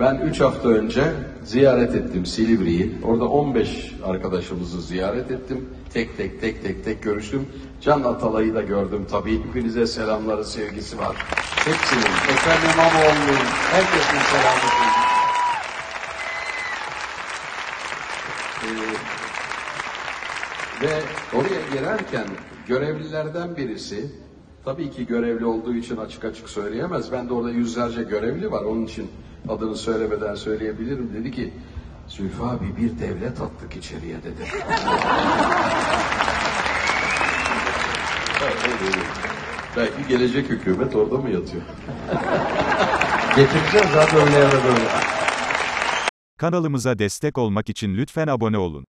Ben 3 hafta önce ziyaret ettim Silivri'yi. Orada 15 arkadaşımızı ziyaret ettim. Tek tek görüştüm. Can Atalay'ı da gördüm tabii. Hepinize selamları, sevgisi var. Hepsinin, Ekrem İmamoğlu'nun, herkesin selamı. Ve oraya girerken görevlilerden birisi, tabii ki görevli olduğu için açık söyleyemez. Ben de orada yüzlerce görevli var. Onun için adını söylemeden söyleyebilirim. Dedi ki, Zülfü abi bir devlet attık içeriye dedi. Belki gelecek hükümet orada mı yatıyor? Getireceğiz zaten öyle ya da böyle. Kanalımıza destek olmak için lütfen abone olun.